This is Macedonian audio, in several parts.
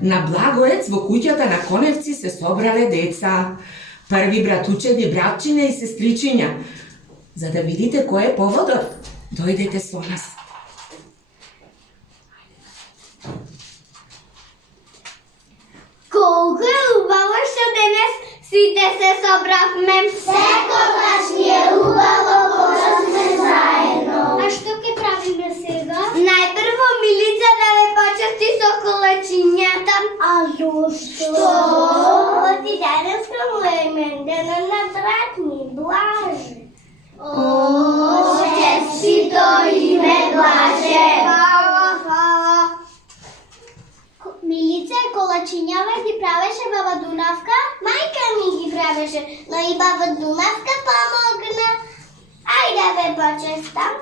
Na Blagorec во куќата на Коневци се собрале деца. Први братучеди, братчине и сестричиња. За да видите кој е поводот, дојдете со нас. Колку е убаво што денес сите се собравме. Секогаш ни е убаво кога сме заедно. А што ќе правиме сега? Најпрво Милица да ве почести со колачињата. А зошто? Оти денеска му е именинот на брат ми, Блаже. Честито име, Блаже. Фала. Милица колачињава ги правеше баба Дунавка? Мајка ми ги правеше, но и баба Дунавка помогна. Ајде ве почестам.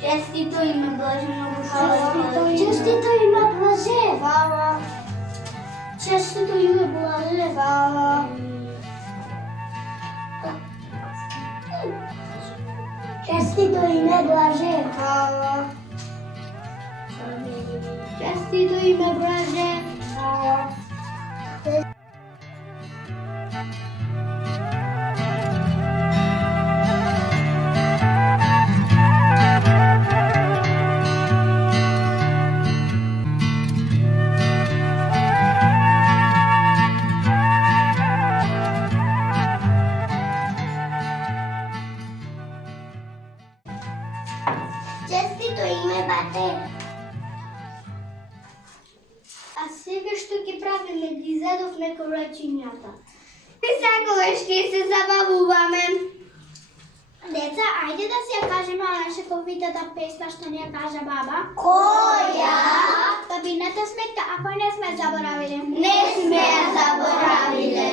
Честито име, Блаже, многу Честито име, Блаже. Фала. Честито име, Блаже. Фала. Честито име, Блаже. Фала. Честито име, Блаже. Фала. Честито име, бате. А сега што ќе правиме? Ги изедовме колачињата. И секогаш ќе се забавуваме. Деца, ајде да си ја кажеме она шековитата песна што ни ја кажа баба. Која? Бабината сметка, ако не сме заборавиле. Не сме ја заборавиле.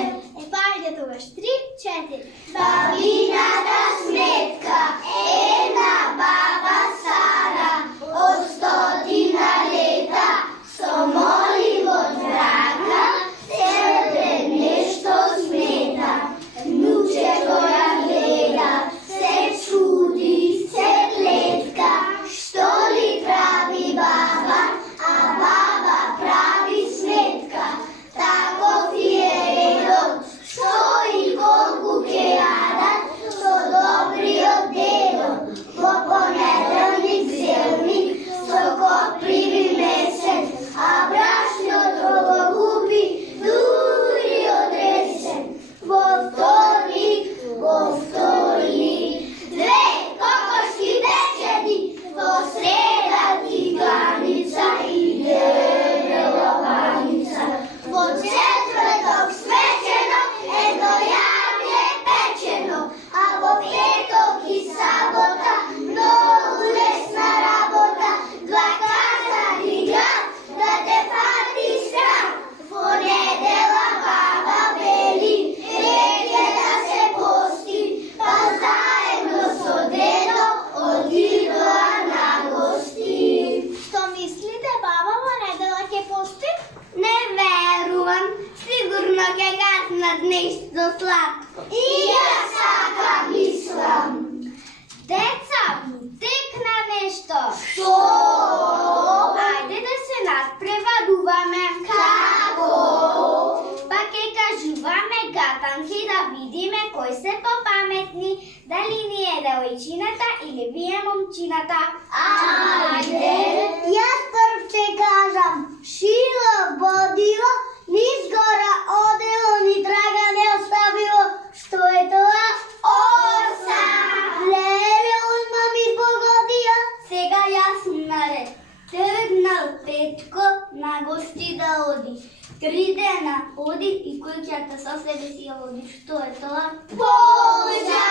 Па ајде тогаш, 3, 4. Бабината сметка е на баба Сара од 100 лета со моливо драка се нешто смета. Внучето ја гледа, се чуди, се плетка, што ли прави баба, а баба прави сметка. Таков е редот, што и колку ќе јадат со добриот дедот. Во понеделник зелник, со коприви месец, а брашното го купи дури одесен. Во вторник, две кокошки печени, во среда тиганица и дебела баница. Во четврток смечено, едно јагле печено, а во петок и сабота многу лесна работа. Два казани град, да те фати страх. Во недела баба вели, реке да се пости, па заедно со дедо одидоа на гости. Што мислите, баба во недела ќе пости? Не верувам, сигурно ќе гаснат нешто сладко. И јас така мислам. Деца, текна нешто. Што? Ајде да се надпреваруваме. Како? Па ќе кажуваме гатанки да видиме кои се попаметни, дали ние девојчината или вие момчината. Ајде. Јас прв ќе кажам. Шило водило, низ гора одело, ни трага не оставило. Што е тоа? Орса. Леле, одма ми погодија. Сега јас сум наред. Тргнал Петко на гости да оди. 3 дена оди и куќата со себе си ја води. Што е тоа? Полжа.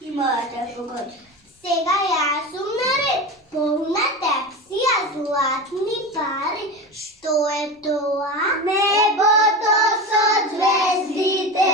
И мојата погоди. Сега јас сум наред. Полна тепсија златни пари. Што е тоа? Небото со звездите.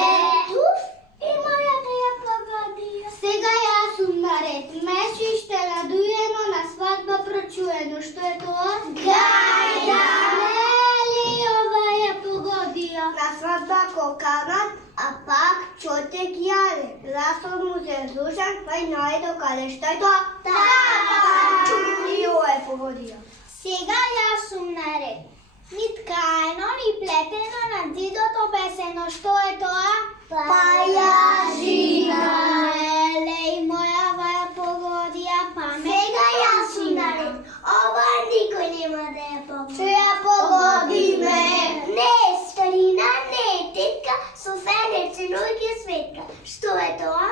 Уф, и мојата ја погодија. Сега јас сум наред. Мечиште надуено на свадба прочуено. Што е тоа? Гајда. Нели ова ја погодија? На свадба коканат, а пак чотек јаде. Гласот му се слушан, па и најде каде што е тоа. Тата. И ова е погодија. Сега јас сум наред. Ни ткаено, ни плетено, на зидот обесено. Што е тоа? Пајажина. Елеј, мојава ја погодија памет. Сега јас сум наред. Ова никој нема да ја погоди. Што ја погодиме? Не е старина, не е тетка, со фенерче ноќе светка. Што е тоа?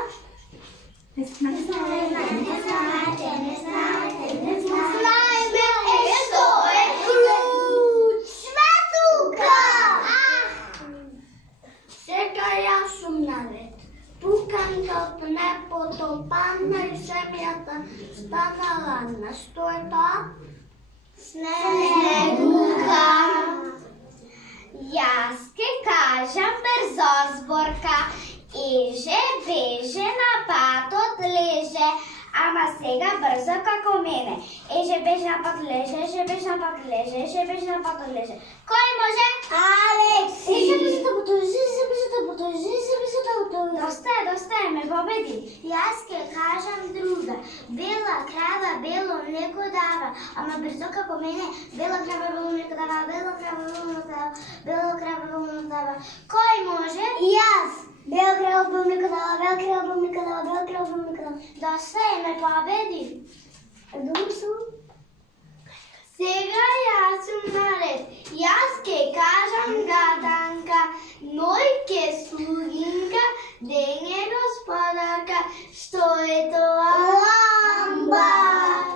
Не знаете. Знаеме што е клуч. Светулка. Сега јас сум наред. Пукам од небото, падна и земјата стана ладна. Што е тоа? Снегулка. Јас ке кажам брзо зборка. Еже, беже, на патот леже, ама сега брзо како мене. Еже, беже, на патот леже, еже, беже, на патот леже, еже, беже, на патот леже. Кој може? Алекси. Еже, беже, да потожи, еже, беже, да потожи, еже, беже, да потожи. Доста е, ме победи. Јас ке кажам друга. Бела крава бело млеко дава, ама брзо како мене. Бела крава бело млеко дава, бела крава бело млеко дава, бела крава бело млеко дава. Кој може? Јас. Бела крава бело млеко дава, бела крава бело млеко дава, бела крава бело млеко дава. Доста е, ме победи. Добро сум. Сега јас сум наред. Јас ке кажам гаданка, ној ке слугинка, ден е господарка. Што е тоа? Ламба.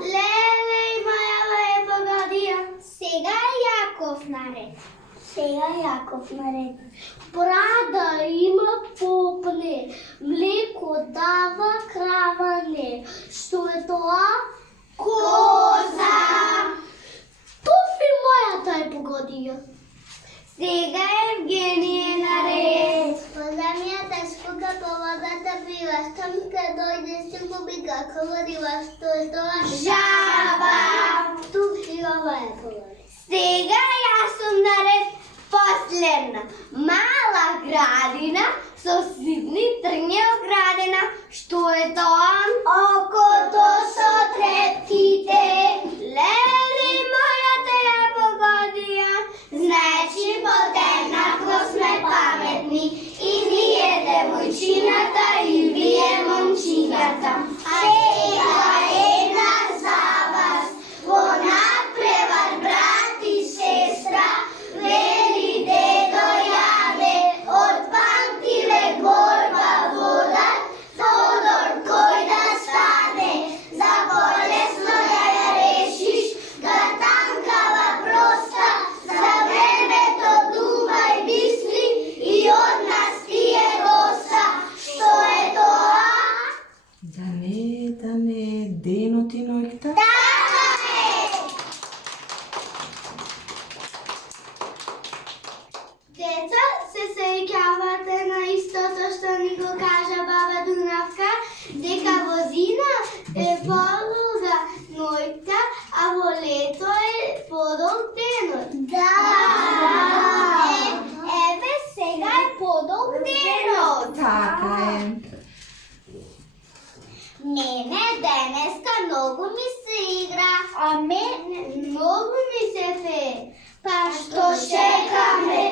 Лелеј, мојава е погодија. Сега е Јаков наред. Сега Јаков наред. Брада има попне, млеко дава, крава не. Што е тоа? Коза. Туфи мојата е погодија. Сега Евгенија наред. По земјата скука, по водата пива. Штом ка дојде си губи како водила. Што е тоа? Жаба. Туфи ова е погодија. Сега јас сум наред. Последна. Мала градина со ситни трња оградена. Што е тоа? Окото со трепките. Лели, мојата ја погодија. Значи подеднакво сме паметни. И ние девојчината и вие момчината. А сега една за вас. Во надпревар брат и сестра. Вели дедо јаве, од памтиле борба вода, Тодор кој да стане, за болесно да ја решиш, гатанкава проста, за времето думај мисли и од нас ти е доста. Што е тоа? Да не, денот и ноќта. Така е! Деца, се сеќавате на истото што ни го кажа баба Дунавка, дека во зина е полуга ноќта, а во лето е подолг денот. Да! Еве, сега е подолг денот. Така е. Мене денеска многу ми се игра, а мене многу ми се фе. Па што чекаме?